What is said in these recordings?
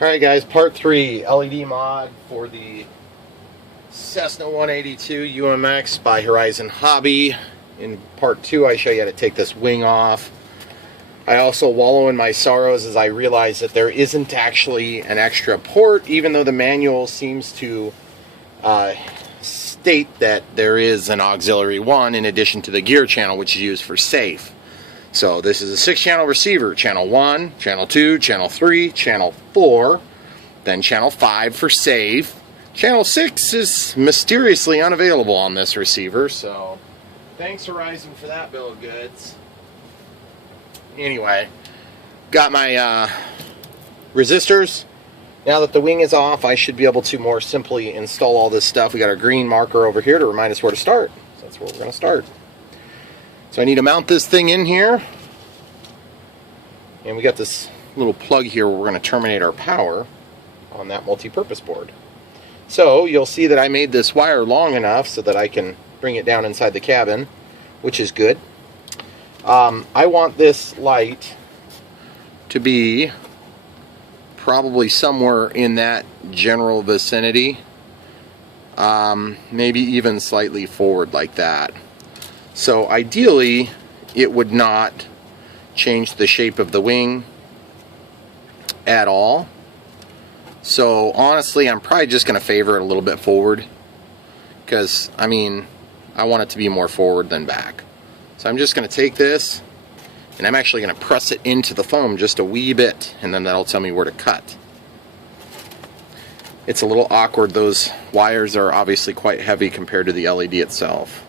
Alright guys, part 3, LED mod for the Cessna 182 UMX by Horizon Hobby. In part 2 I show you how to take this wing off. I also wallow in my sorrows as I realize that there isn't actually an extra port, even though the manual seems to state that there is an auxiliary 1 in addition to the gear channel, which is used for safe. So this is a 6-channel receiver, channel 1, channel 2, channel 3, channel 4, then channel 5 for safe. Channel 6 is mysteriously unavailable on this receiver, so thanks Horizon for that bill of goods. Anyway, got my resistors. Now that the wing is off, I should be able to more simply install all this stuff. We got our green marker over here to remind us where to start. So that's where we're going to start. So I need to mount this thing in here, and we got this little plug here where we're going to terminate our power on that multi-purpose board. So you'll see that I made this wire long enough so that I can bring it down inside the cabin, which is good. I want this light to be probably somewhere in that general vicinity, maybe even slightly forward like that. So ideally, it would not change the shape of the wing at all. So honestly, I'm probably just going to favor it a little bit forward, because I mean, I want it to be more forward than back. So I'm just going to take this, and I'm actually going to press it into the foam just a wee bit, and then that'll tell me where to cut. It's a little awkward. Those wires are obviously quite heavy compared to the LED itself.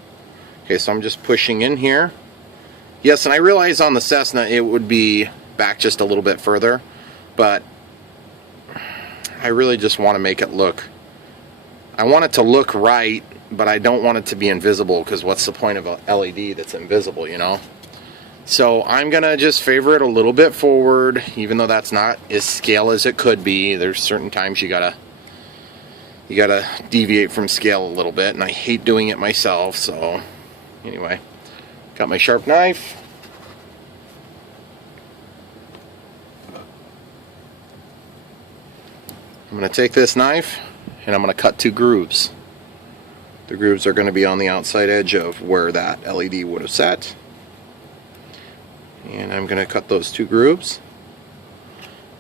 Okay, so I'm just pushing in here. Yes, and I realize on the Cessna it would be back just a little bit further, but I really just want to make it look, I want it to look right, but I don't want it to be invisible, because what's the point of a LED that's invisible, you know? So I'm gonna just favor it a little bit forward, even though that's not as scale as it could be. There's certain times you gotta deviate from scale a little bit, and I hate doing it myself. So anyway, got my sharp knife. I'm going to take this knife and I'm going to cut 2 grooves. The grooves are going to be on the outside edge of where that LED would have sat. And I'm going to cut those 2 grooves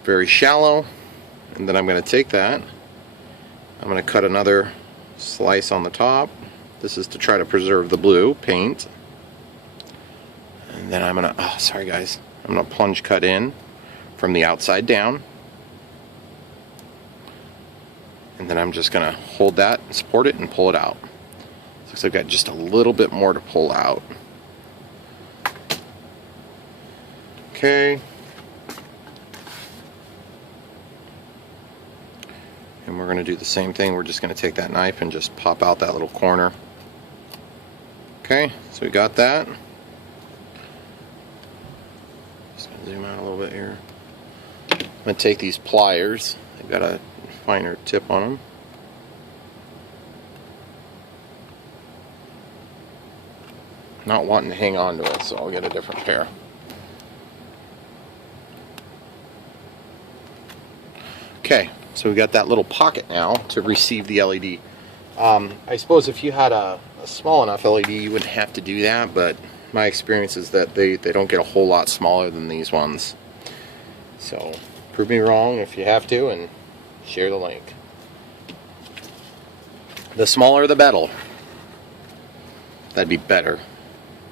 very shallow, and then I'm going to take that, I'm going to cut another slice on the top. This is to try to preserve the blue paint. And then I'm going to, oh sorry guys, I'm going to plunge cut in from the outside down. And then I'm just going to hold that, support it, and pull it out. Looks like I've got just a little bit more to pull out. Okay. And we're going to do the same thing. We're just going to take that knife and just pop out that little corner. Okay, so we got that. Just going to zoom out a little bit here. I'm going to take these pliers. They've got a finer tip on them. Not wanting to hang on to it, so I'll get a different pair. Okay, so we got that little pocket now to receive the LED. I suppose if you had a small enough LED, you wouldn't have to do that, but my experience is that they don't get a whole lot smaller than these ones. So prove me wrong if you have to, and share the link. The smaller the better. That'd be better.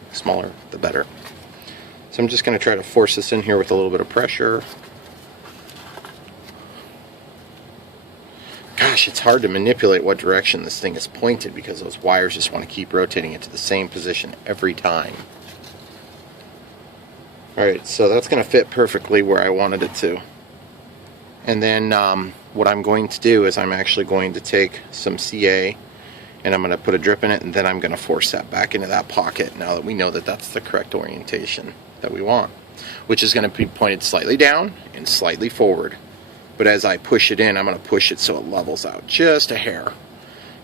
The smaller the better. So I'm just going to try to force this in here with a little bit of pressure. Gosh, it's hard to manipulate what direction this thing is pointed, because those wires just want to keep rotating it to the same position every time. Alright, so that's going to fit perfectly where I wanted it to. And then what I'm going to do is I'm actually going to take some CA and I'm going to put a drip in it, and then I'm going to force that back into that pocket now that we know that that's the correct orientation that we want, which is going to be pointed slightly down and slightly forward. But as I push it in, I'm going to push it so it levels out just a hair.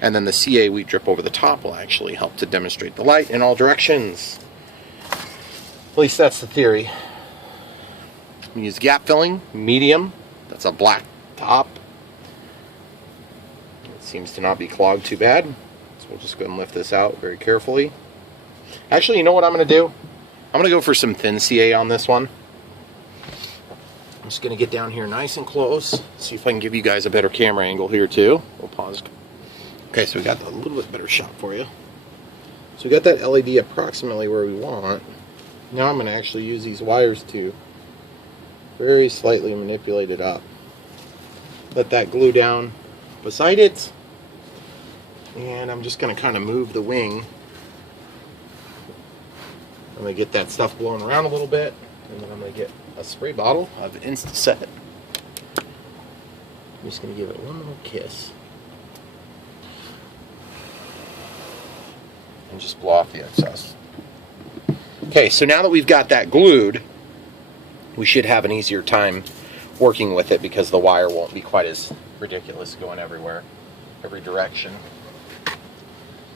And then the CA we drip over the top will actually help to demonstrate the light in all directions. At least that's the theory. We use gap filling, medium. That's a black top. It seems to not be clogged too bad. So we'll just go and lift this out very carefully. Actually, you know what I'm going to do? I'm going to go for some thin CA on this one. I'm just going to get down here nice and close. See if I can give you guys a better camera angle here too. We'll pause. Okay, so we got a little bit better shot for you. So we got that LED approximately where we want. Now I'm going to actually use these wires to very slightly manipulate it up. Let that glue down beside it. And I'm just going to kind of move the wing. I'm going to get that stuff blowing around a little bit. And then I'm going to get a spray bottle of Insta-Set. I'm just going to give it one little kiss. And just blow off the excess. Okay, so now that we've got that glued, we should have an easier time working with it because the wire won't be quite as ridiculous going everywhere, every direction.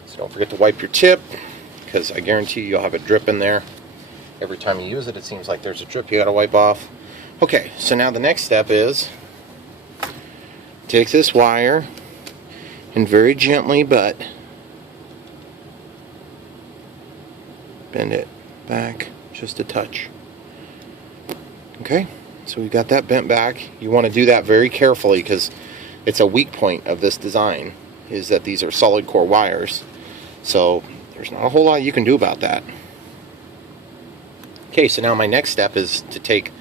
So don't forget to wipe your tip, because I guarantee you'll have a drip in there. Every time you use it, it seems like there's a drip you gotta wipe off. Okay, so now the next step is take this wire and very gently but bend it back just a touch. Okay, so we've got that bent back. You want to do that very carefully because it's a weak point of this design, is that these are solid core wires. So there's not a whole lot you can do about that. Okay, so now my next step is to take,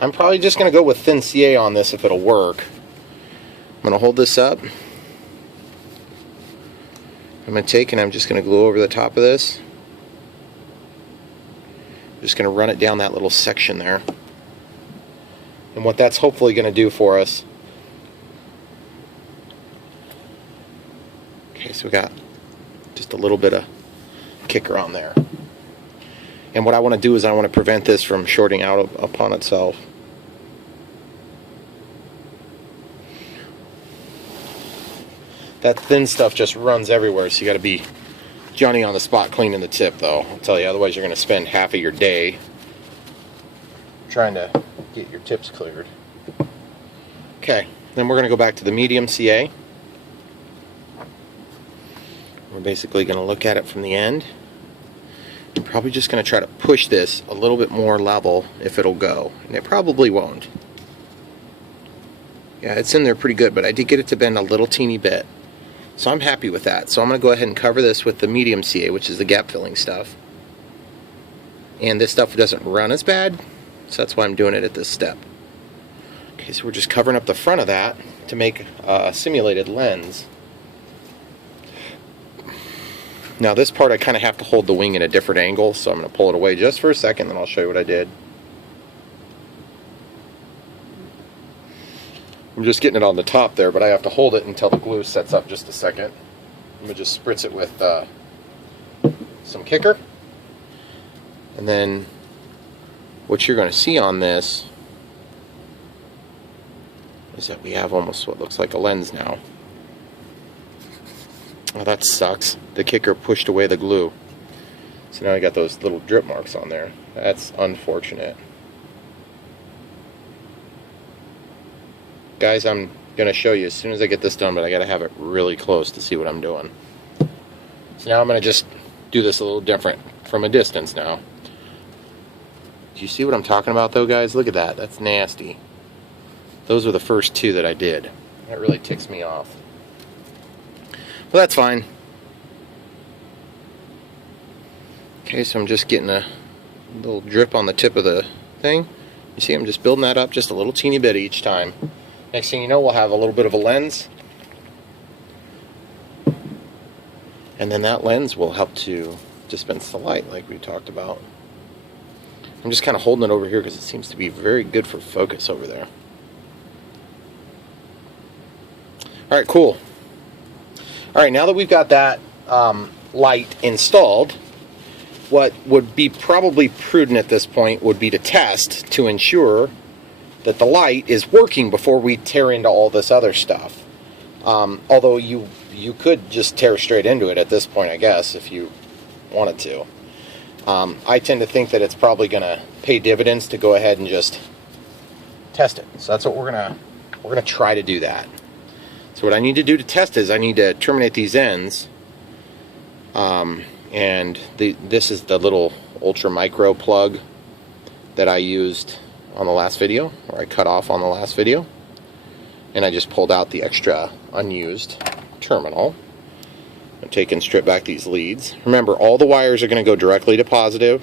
I'm probably just going to go with thin CA on this if it'll work. I'm going to hold this up. I'm going to take and I'm just going to glue over the top of this. Just going to run it down that little section there. And what that's hopefully going to do for us. Okay, so we got just a little bit of kicker on there. And what I want to do is I want to prevent this from shorting out upon itself. That thin stuff just runs everywhere, so you got to be Johnny on the spot cleaning the tip, though. I'll tell you, otherwise you're going to spend half of your day trying to get your tips cleared. Okay, then we're going to go back to the medium CA. We're basically going to look at it from the end. I'm probably just going to try to push this a little bit more level if it'll go, and it probably won't. Yeah, it's in there pretty good, but I did get it to bend a little teeny bit. So I'm happy with that. So I'm going to go ahead and cover this with the medium CA, which is the gap filling stuff. And this stuff doesn't run as bad, so that's why I'm doing it at this step. Okay, so we're just covering up the front of that to make a simulated lens. Now this part I kind of have to hold the wing at a different angle, so I'm going to pull it away just for a second, then I'll show you what I did. I'm just getting it on the top there, but I have to hold it until the glue sets up just a second. I'm going to just spritz it with some kicker. And then what you're going to see on this is that we have almost what looks like a lens now. Oh, that sucks. The kicker pushed away the glue. So now I got those little drip marks on there. That's unfortunate. Guys, I'm going to show you as soon as I get this done, but I got to have it really close to see what I'm doing. So now I'm going to just do this a little different from a distance now. Do you see what I'm talking about though, guys? Look at that. That's nasty. Those were the first two that I did. That really ticks me off. Well, that's fine. Okay, so I'm just getting a little drip on the tip of the thing. You see, I'm just building that up just a little teeny bit each time. Next thing you know, we'll have a little bit of a lens. And then that lens will help to dispense the light like we talked about. I'm just kind of holding it over here because it seems to be very good for focus over there. Alright, cool. Alright, now that we've got that light installed, what would be probably prudent at this point would be to test to ensure that the light is working before we tear into all this other stuff. Although you could just tear straight into it at this point, I guess, if you wanted to. I tend to think that it's probably going to pay dividends to go ahead and just test it. So that's what we're going to We're going to try to do that. So what I need to do to test is I need to terminate these ends. And this is the little ultra micro plug that I used on the last video, or I cut off on the last video. And I just pulled out the extra unused terminal. I'm taking, strip back these leads. Remember, all the wires are going to go directly to positive,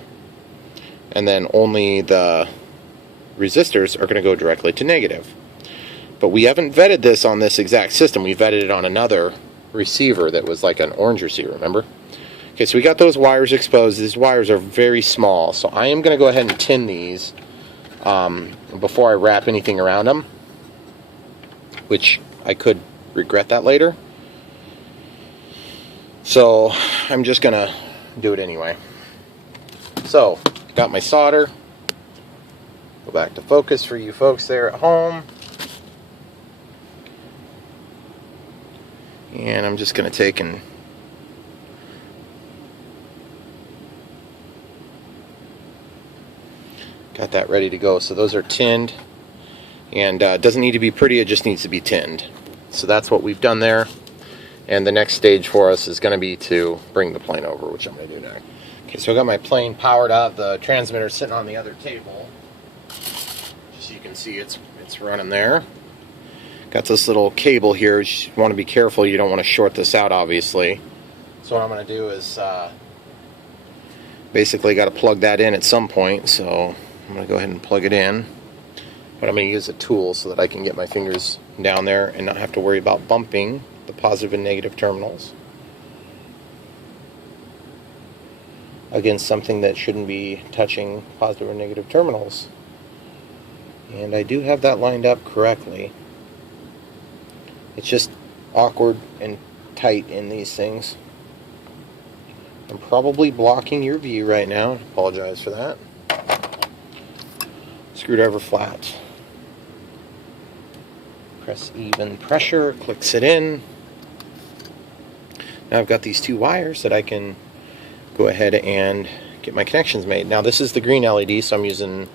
and then only the resistors are going to go directly to negative. But we haven't vetted this on this exact system. We vetted it on another receiver that was like an orange receiver, remember? Okay, so we got those wires exposed. These wires are very small, so I am going to go ahead and tin these before I wrap anything around them, which I could regret that later. So I'm just going to do it anyway. So, got my solder. Go back to focus for you folks there at home. And I'm just going to take and got that ready to go. So those are tinned, and it doesn't need to be pretty, it just needs to be tinned. So that's what we've done there. And the next stage for us is going to be to bring the plane over, which I'm going to do next. Okay, so I got my plane powered up. The transmitter sitting on the other table. Just so you can see it's running there. Got this little cable here. You want to be careful. You don't want to short this out, obviously. So what I'm going to do is basically got to plug that in at some point. So I'm going to go ahead and plug it in. But I'm going to use a tool so that I can get my fingers down there and not have to worry about bumping the positive and negative terminals against something that shouldn't be touching positive or negative terminals. And I do have that lined up correctly. It's just awkward and tight in these things. I'm probably blocking your view right now. Apologize for that. Screwdriver flat. Press even pressure, clicks it in. Now I've got these two wires that I can go ahead and get my connections made. Now this is the green LED, so I'm using,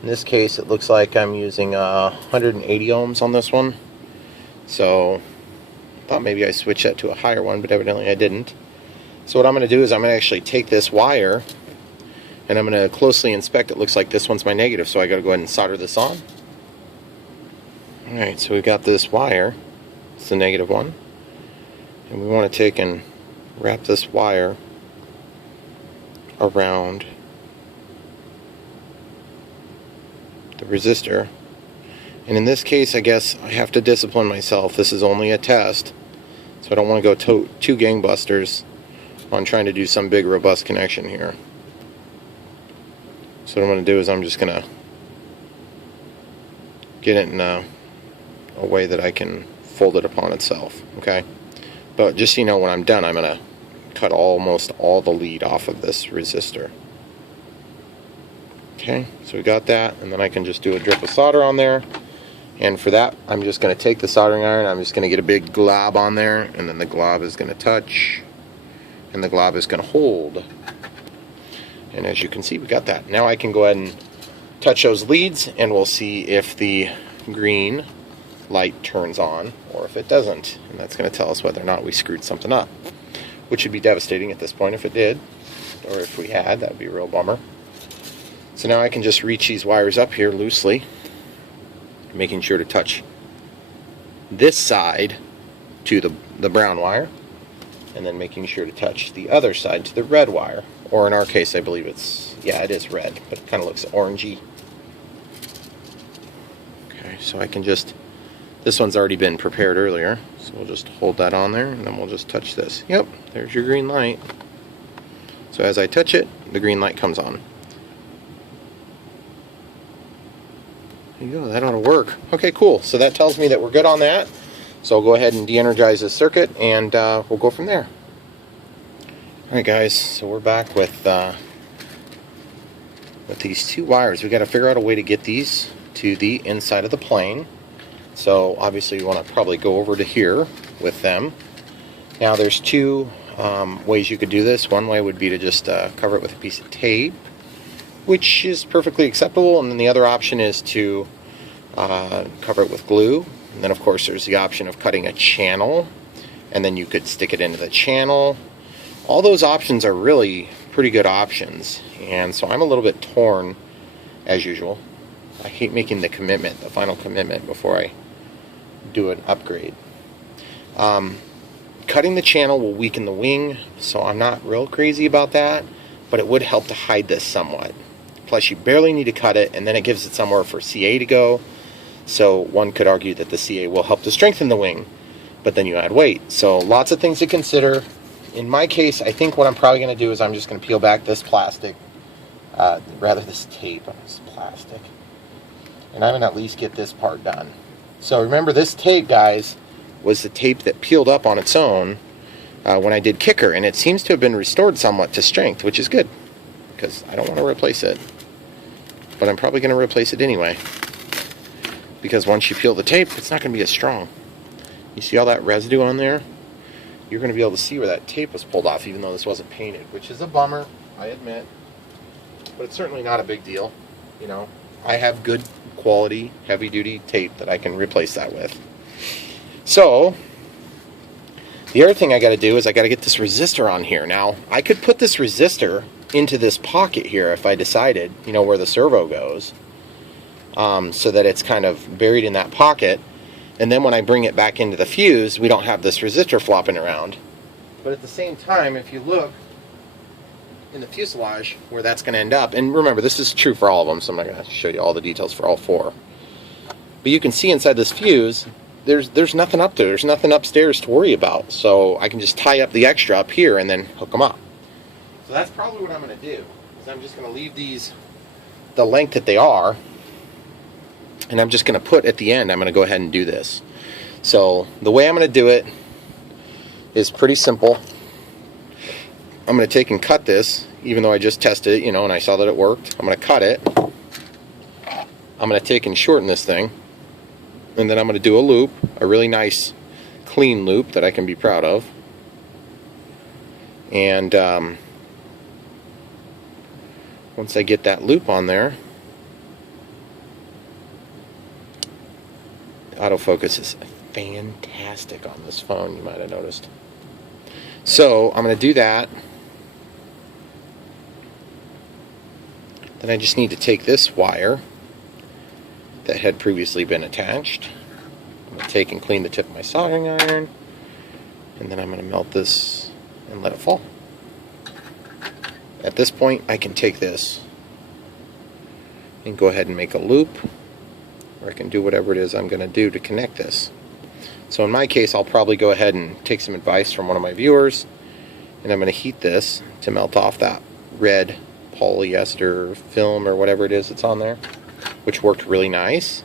in this case it looks like I'm using 180 ohms on this one. So I thought maybe I switched that to a higher one, but evidently I didn't. So what I'm going to do is I'm going to actually take this wire and I'm going to closely inspect it. Looks like this one's my negative, so I got to go ahead and solder this on. Alright, so we've got this wire. It's the negative one. And we want to take and wrap this wire around the resistor. And in this case, I guess I have to discipline myself. This is only a test, so I don't want to go too gangbusters on trying to do some big robust connection here. So what I'm going to do is I'm just going to get it in a way that I can fold it upon itself, okay? But just so you know, when I'm done, I'm going to cut almost all the lead off of this resistor. Okay, so we got that, and then I can just do a drip of solder on there. And for that, I'm just going to take the soldering iron, I'm just going to get a big glob on there, and then the glob is going to touch, and the glob is going to hold. And as you can see, we got that. Now I can go ahead and touch those leads, and we'll see if the green light turns on, or if it doesn't. And that's going to tell us whether or not we screwed something up, which would be devastating at this point if it did, or if we had, that would be a real bummer. So now I can just reach these wires up here loosely, making sure to touch this side to the brown wire, and then making sure to touch the other side to the red wire. Or in our case, I believe it's, yeah, it is red, but it kind of looks orangey. Okay, so I can just, this one's already been prepared earlier, so we'll just hold that on there, and then we'll just touch this. Yep, there's your green light. So as I touch it, the green light comes on. There you go, that ought to work. Okay, cool. So that tells me that we're good on that. So I'll go ahead and de-energize this circuit, and we'll go from there. Alright guys, so we're back with these two wires. We've got to figure out a way to get these to the inside of the plane. So obviously we want to probably go over to here with them. Now there's two ways you could do this. One way would be to just cover it with a piece of tape, which is perfectly acceptable, and then the other option is to cover it with glue, and then of course there's the option of cutting a channel, and then you could stick it into the channel. All those options are really pretty good options, and so I'm a little bit torn as usual. I hate making the commitment, the final commitment, before I do an upgrade. Cutting the channel will weaken the wing, so I'm not real crazy about that, but it would help to hide this somewhat. Plus you barely need to cut it, and then it gives it somewhere for CA to go, so one could argue that the CA will help to strengthen the wing, but then you add weight. So lots of things to consider. In my case, I think what I'm probably going to do is I'm just going to peel back this plastic, this tape on this plastic, and I'm going to at least get this part done. So remember, this tape, guys, was the tape that peeled up on its own when I did kicker, and it seems to have been restored somewhat to strength, which is good, because I don't want to replace it, but I'm probably going to replace it anyway, because once you peel the tape, it's not going to be as strong. You see all that residue on there? You're going to be able to see where that tape was pulled off, even though this wasn't painted, which is a bummer, I admit, but it's certainly not a big deal. You know, I have good quality, heavy-duty tape that I can replace that with. So, the other thing I got to do is I got to get this resistor on here. Now, I could put this resistor into this pocket here if I decided, you know, where the servo goes, so that it's kind of buried in that pocket, and then when I bring it back into the fuse, we don't have this resistor flopping around. But at the same time, if you look in the fuselage where that's going to end up, and remember, this is true for all of them, so I'm not going to show you all the details for all four, but you can see inside this fuse, there's nothing up there. There's nothing upstairs to worry about. So I can just tie up the extra up here and then hook them up. So that's probably what I'm going to do. Is I'm just going to leave these the length that they are, and I'm just going to put at the end, I'm going to go ahead and do this. So the way I'm going to do it is pretty simple. I'm going to take and cut this, even though I just tested it, you know, and I saw that it worked. I'm going to cut it. I'm going to take and shorten this thing. And then I'm going to do a loop, a really nice clean loop that I can be proud of. And once I get that loop on there, autofocus is fantastic on this phone, you might have noticed. So I'm going to do that. Then I just need to take this wire that had previously been attached. I'm going to take and clean the tip of my soldering iron, and then I'm going to melt this and let it fall. At this point, I can take this and go ahead and make a loop, or I can do whatever it is I'm going to do to connect this. So in my case, I'll probably go ahead and take some advice from one of my viewers, and I'm going to heat this to melt off that red polyester film or whatever it is that's on there, which worked really nice.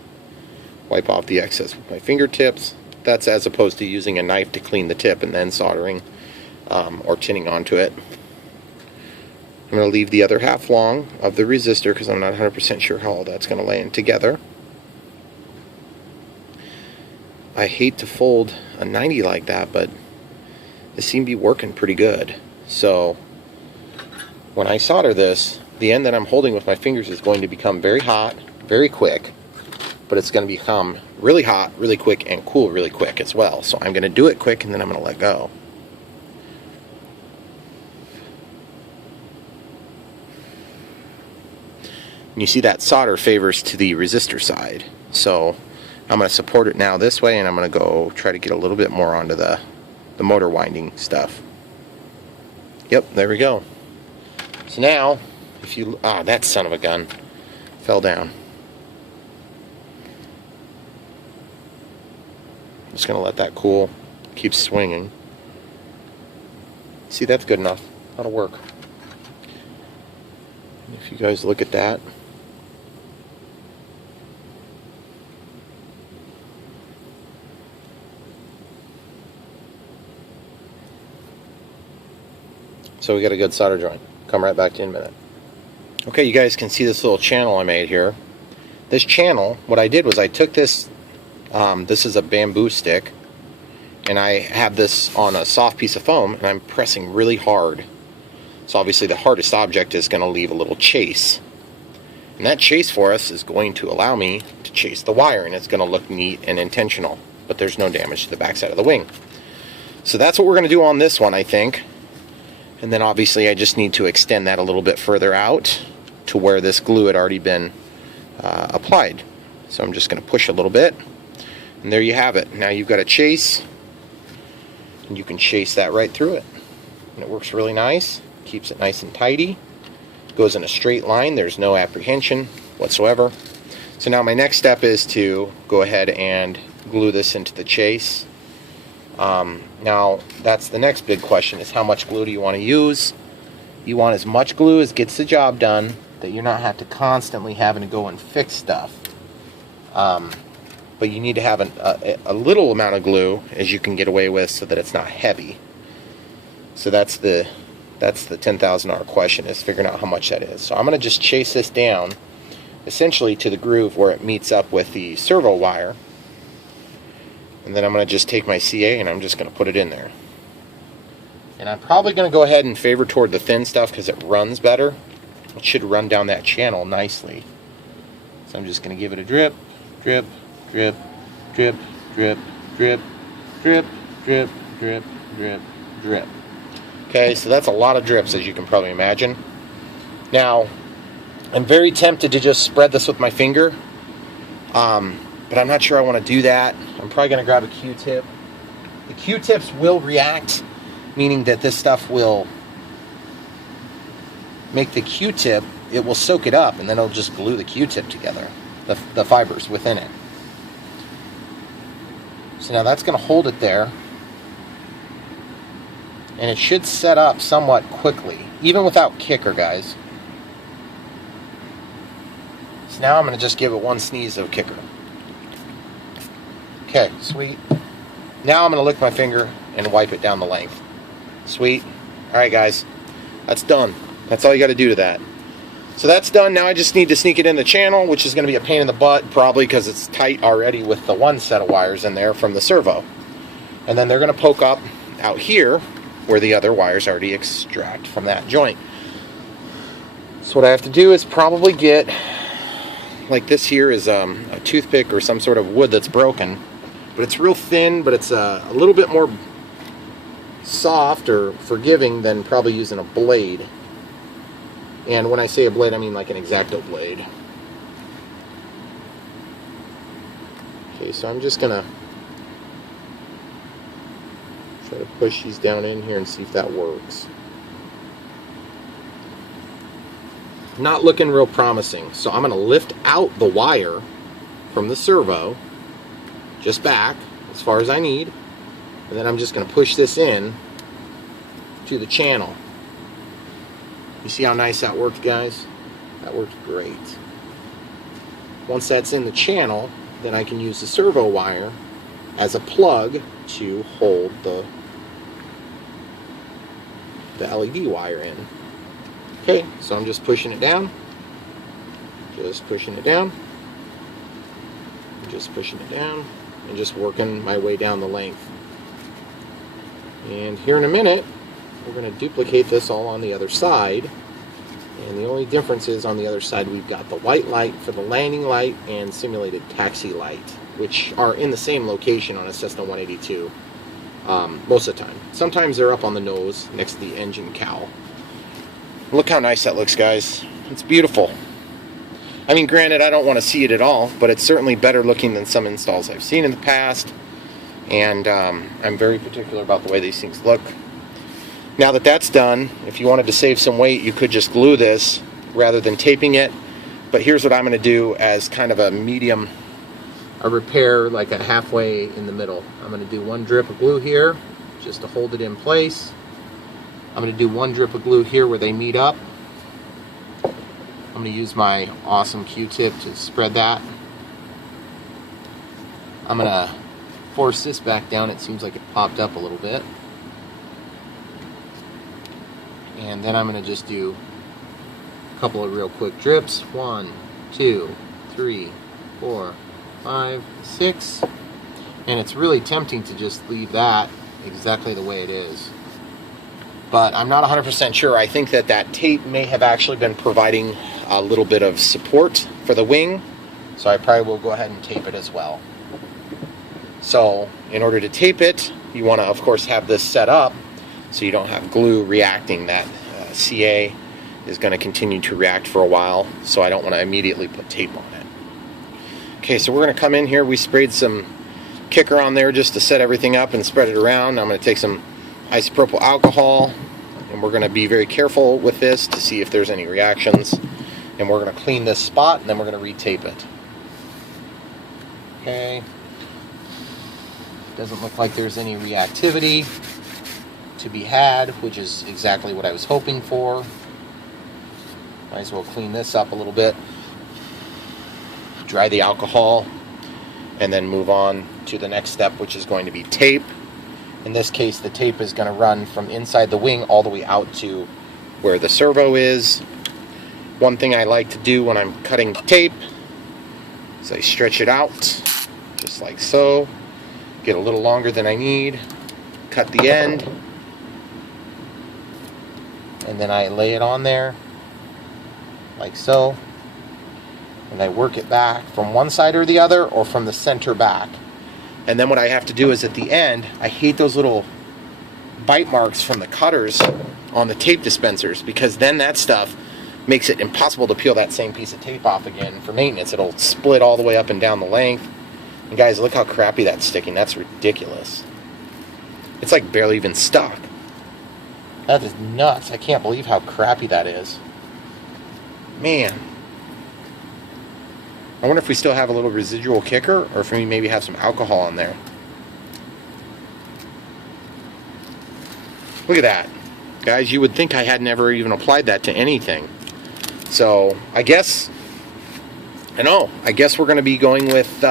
Wipe off the excess with my fingertips. That's as opposed to using a knife to clean the tip and then soldering or tinning onto it. I'm going to leave the other half long of the resistor because I'm not 100% sure how all that's going to land together. I hate to fold a 90 like that, but it seemed to be working pretty good. So when I solder this, the end that I'm holding with my fingers is going to become very hot, very quick, but it's going to become really hot, really quick, and cool really quick as well. So I'm going to do it quick, and then I'm going to let go. And you see that solder favors to the resistor side. So I'm going to support it now this way, and I'm going to go try to get a little bit more onto the motor winding stuff. Yep, there we go. So now, if you, that son of a gun fell down. I'm just going to let that cool, keep swinging. See, that's good enough. That'll work. If you guys look at that. So we got a good solder joint. Come right back to you in a minute. Okay, you guys can see this little channel I made here. This channel, what I did was I took this, this is a bamboo stick, and I have this on a soft piece of foam, and I'm pressing really hard. So obviously the hardest object is going to leave a little chase. And that chase for us is going to allow me to chase the wire, and it's going to look neat and intentional, but there's no damage to the backside of the wing. So that's what we're going to do on this one, I think. And then obviously I just need to extend that a little bit further out to where this glue had already been applied. So I'm just going to push a little bit, and there you have it. Now you've got a chase, and you can chase that right through it. And it works really nice, keeps it nice and tidy, goes in a straight line, there's no apprehension whatsoever. So now my next step is to go ahead and glue this into the chase. Now that's the next big question, is how much glue do you want to use? You want as much glue as gets the job done, that you're not have to constantly having to go and fix stuff. But you need to have a little amount of glue as you can get away with, so that it's not heavy. So that's the $10,000 question, is figuring out how much that is. So I'm going to just chase this down essentially to the groove where it meets up with the servo wire, and then I'm going to just take my CA and I'm just going to put it in there. And I'm probably going to go ahead and favor toward the thin stuff because it runs better. It should run down that channel nicely. So I'm just going to give it a drip, drip, drip, drip, drip, drip, drip, drip, drip, drip, drip. Okay, so that's a lot of drips, as you can probably imagine. Now, I'm very tempted to just spread this with my finger, but I'm not sure I want to do that. I'm probably going to grab a Q-tip. The Q-tips will react, meaning that this stuff will make the Q-tip, it will soak it up, and then it'll just glue the Q-tip together, the fibers within it. So now that's going to hold it there, and it should set up somewhat quickly, even without kicker, guys. So now I'm going to just give it one sneeze of kicker. Okay, sweet. Now I'm going to lick my finger and wipe it down the length. Sweet. Alright guys, that's done. That's all you got to do to that. So that's done. Now I just need to sneak it in the channel, which is going to be a pain in the butt, probably because it's tight already with the one set of wires in there from the servo. And then they're going to poke up out here where the other wires already extract from that joint. So what I have to do is probably get, like this here is a toothpick or some sort of wood that's broken, but it's real thin, but it's a little bit more soft or forgiving than probably using a blade. And when I say a blade, I mean like an X-Acto blade. Okay, so I'm just gonna try to push these down in here and see if that works. Not looking real promising, so I'm gonna lift out the wire from the servo, just back as far as I need, and then I'm just gonna push this in to the channel. You see how nice that worked, guys? That worked great. Once that's in the channel, then I can use the servo wire as a plug to hold the LED wire in. Okay, so I'm just pushing it down, just pushing it down, just pushing it down, and just working my way down the length. And here in a minute, we're going to duplicate this all on the other side. And the only difference is on the other side we've got the white light for the landing light and simulated taxi light, which are in the same location on a Cessna 182 most of the time. Sometimes they're up on the nose next to the engine cowl. Look how nice that looks, guys. It's beautiful. I mean, granted, I don't want to see it at all, but it's certainly better looking than some installs I've seen in the past. And I'm very particular about the way these things look. Now that that's done, if you wanted to save some weight, you could just glue this rather than taping it. But here's what I'm going to do as kind of a medium, a repair, like a halfway in the middle. I'm going to do one drip of glue here just to hold it in place. I'm going to do one drip of glue here where they meet up. I'm going to use my awesome Q-tip to spread that. I'm going to force this back down. It seems like it popped up a little bit. And then I'm going to just do a couple of real quick drips. 1, 2, 3, 4, 5, 6. And it's really tempting to just leave that exactly the way it is. but I'm not 100% sure. I think that tape may have actually been providing a little bit of support for the wing, so I probably will go ahead and tape it as well. So in order to tape it, you want to of course have this set up so you don't have glue reacting. That CA is going to continue to react for a while, so I don't want to immediately put tape on it. Okay, so we're going to come in here. We sprayed some kicker on there just to set everything up and spread it around. I'm going to take some isopropyl alcohol, and we're going to be very careful with this to see if there's any reactions, and we're going to clean this spot, and then we're going to retape it. Okay, doesn't look like there's any reactivity to be had, which is exactly what I was hoping for. Might as well clean this up a little bit, dry the alcohol, and then move on to the next step, which is going to be tape. In this case, the tape is going to run from inside the wing all the way out to where the servo is. One thing I like to do when I'm cutting tape is I stretch it out, just like so. Get a little longer than I need, cut the end, and then I lay it on there, like so. And I work it back from one side or the other, or from the center back. And then what I have to do is at the end, I hate those little bite marks from the cutters on the tape dispensers, because then that stuff makes it impossible to peel that same piece of tape off again for maintenance. It'll split all the way up and down the length. And guys, look how crappy that's sticking. That's ridiculous. It's like barely even stuck. That is nuts. I can't believe how crappy that is. Man. I wonder if we still have a little residual kicker, or if we maybe have some alcohol on there. Look at that. Guys, you would think I had never even applied that to anything. So, I guess we're going to be going with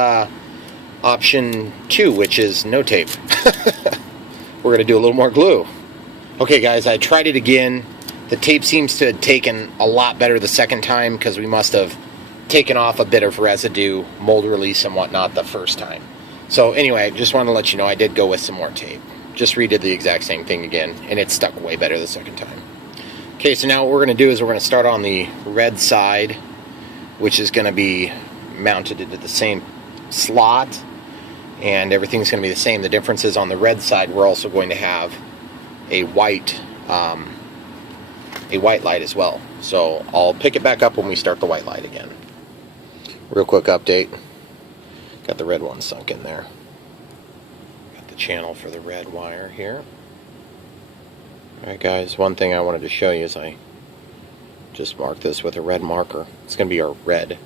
option 2, which is no tape. We're going to do a little more glue. Okay guys, I tried it again. The tape seems to have taken a lot better the second time, because we must have taken off a bit of residue, mold release and whatnot the first time. So anyway, I just wanted to let you know I did go with some more tape. Just redid the exact same thing again, and it stuck way better the second time. Okay, so now what we're going to do is we're going to start on the red side, which is going to be mounted into the same slot, and everything's going to be the same. The difference is on the red side we're also going to have a white light as well. So I'll pick it back up when we start the white light again. Real quick update. Got the red one sunk in there. Got the channel for the red wire here. Alright guys, one thing I wanted to show you is I just marked this with a red marker. It's going to be our red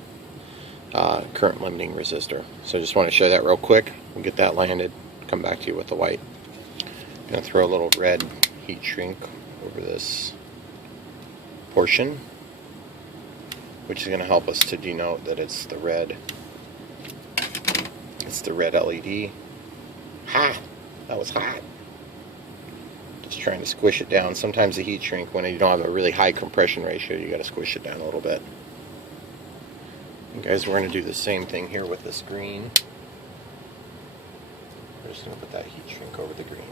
current limiting resistor. So I just want to show that real quick. We'll get that landed, come back to you with the white. I'm going to throw a little red heat shrink over this portion, which is going to help us to denote that it's the red LED. Ha! That was hot. Just trying to squish it down. Sometimes the heat shrink, when you don't have a really high compression ratio, you got to squish it down a little bit. And guys, we're going to do the same thing here with this green. We're just going to put that heat shrink over the green.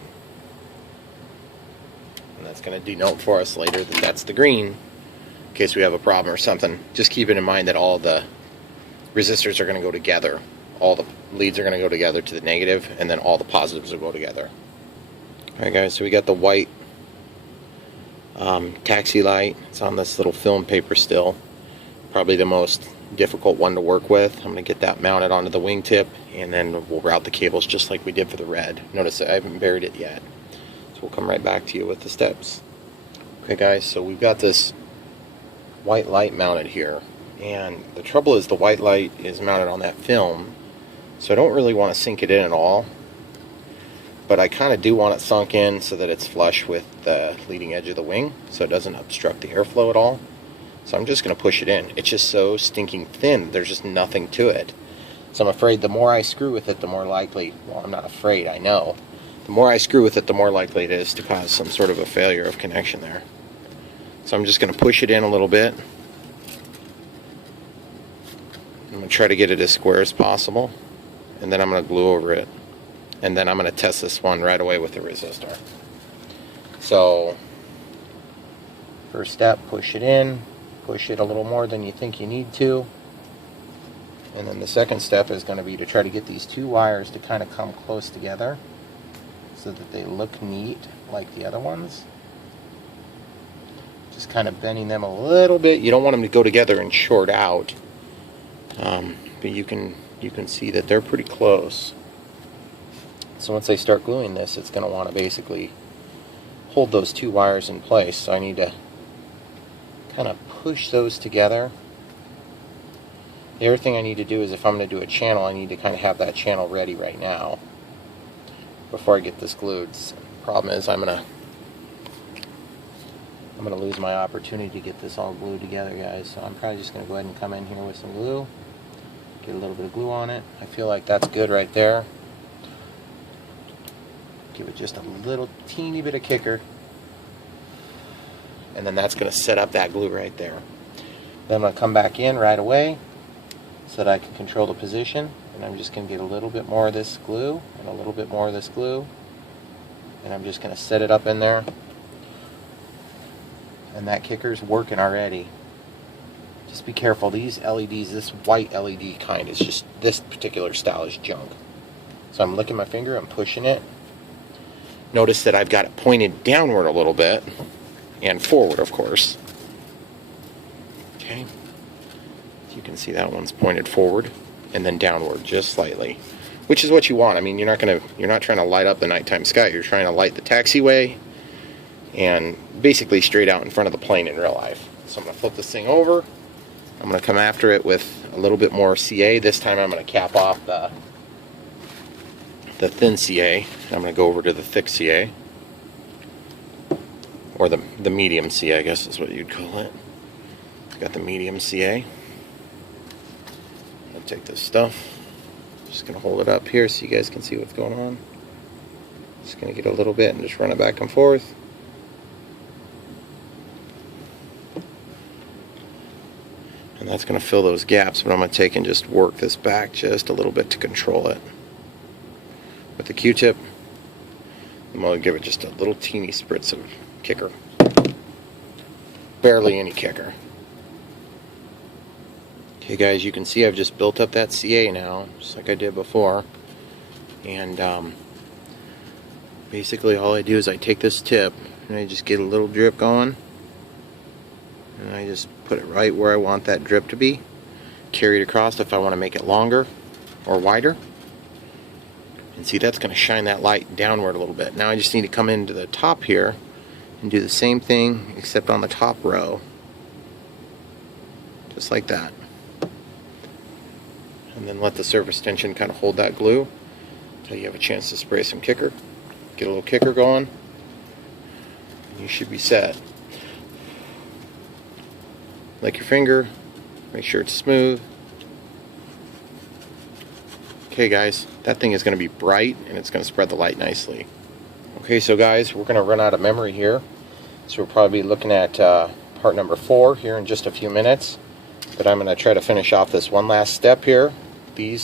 And that's going to denote for us later that that's the green, in case we have a problem or something. Just keep it in mind that all the resistors are going to go together. All the leads are going to go together to the negative, and then all the positives will go together. Alright guys, so we got the white taxi light. It's on this little film paper still. Probably the most difficult one to work with. I'm going to get that mounted onto the wingtip, and then we'll route the cables just like we did for the red. Notice I haven't buried it yet. So we'll come right back to you with the steps. Okay guys, so we've got this white light mounted here, and the trouble is the white light is mounted on that film, so I don't really want to sink it in at all, but I kind of do want it sunk in so that it's flush with the leading edge of the wing, so it doesn't obstruct the airflow at all. So I'm just going to push it in. It's just so stinking thin, there's just nothing to it. So I'm afraid the more I screw with it, the more likely, well, I'm not afraid, I know, the more I screw with it, the more likely it is to cause some sort of a failure of connection there. So I'm just going to push it in a little bit. I'm going to try to get it as square as possible, and then I'm going to glue over it, and then I'm going to test this one right away with the resistor. So First step, push it in, push it a little more than you think you need to. And then the second step is going to be to try to get these two wires to kind of come close together so that they look neat like the other ones. Just kind of bending them a little bit. You don't want them to go together and short out, but you can see that they're pretty close. So once I start gluing this, it's going to want to basically hold those two wires in place. So I need to kind of push those together. The other thing I need to do is, if I'm going to do a channel, I need to kind of have that channel ready right now before I get this glued. The problem is I'm going to lose my opportunity to get this all glued together, guys. So I'm probably just going to go ahead and come in here with some glue, get a little bit of glue on it. I feel like that's good right there. Give it just a little teeny bit of kicker, and then that's going to set up that glue right there. Then I'm going to come back in right away so that I can control the position, and I'm just going to get a little bit more of this glue and a little bit more of this glue, and I'm just going to set it up in there. And that kicker's working already. Just be careful, these LEDs, this white LED kind is just, this particular style is junk. So I'm licking my finger, I'm pushing it. Notice that I've got it pointed downward a little bit, and forward, of course. Okay, you can see that one's pointed forward and then downward just slightly, which is what you want. I mean, you're not trying to light up the nighttime sky. You're trying to light the taxiway and basically straight out in front of the plane in real life. So I'm going to flip this thing over. I'm going to come after it with a little bit more CA. This time I'm going to cap off the thin CA. I'm going to go over to the thick CA, or the medium CA, I guess is what you'd call it. Got the medium CA. I'll take this stuff. Just going to hold it up here so you guys can see what's going on. Just going to get a little bit and just run it back and forth. And that's going to fill those gaps, but I'm going to take and just work this back just a little bit to control it. With the Q-tip, I'm going to give it just a little teeny spritz of kicker. Barely any kicker. Okay guys, you can see I've just built up that CA now, just like I did before. And basically all I do is I take this tip and I just get a little drip going. And I just put it right where I want that drip to be. Carry it across if I want to make it longer or wider. And see, that's going to shine that light downward a little bit. Now I just need to come into the top here and do the same thing except on the top row. Just like that. And then let the surface tension kind of hold that glue until you have a chance to spray some kicker. Get a little kicker going. And you should be set. Lick your finger, make sure it's smooth. Okay guys, that thing is going to be bright and it's going to spread the light nicely. Okay, so guys, we're going to run out of memory here. So we'll probably be looking at part number 4 here in just a few minutes. But I'm going to try to finish off this one last step here. These